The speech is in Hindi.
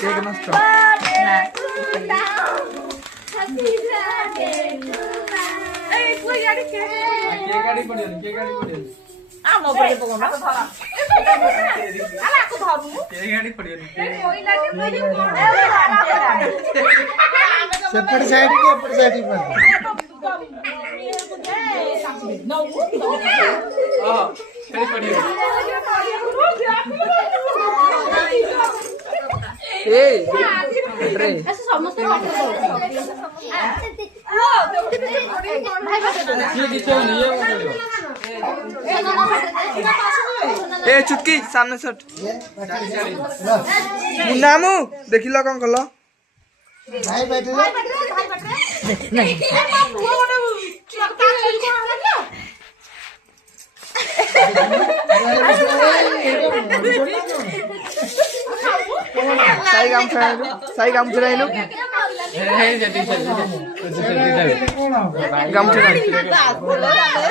केक नष्ट सेपट साइड के ऊपर साइड पर ए रे ए चुटकी सामने सट मुन्नामु देखिल कौन कल भाई बैठे साई काम चुराइलु काम चुराइलु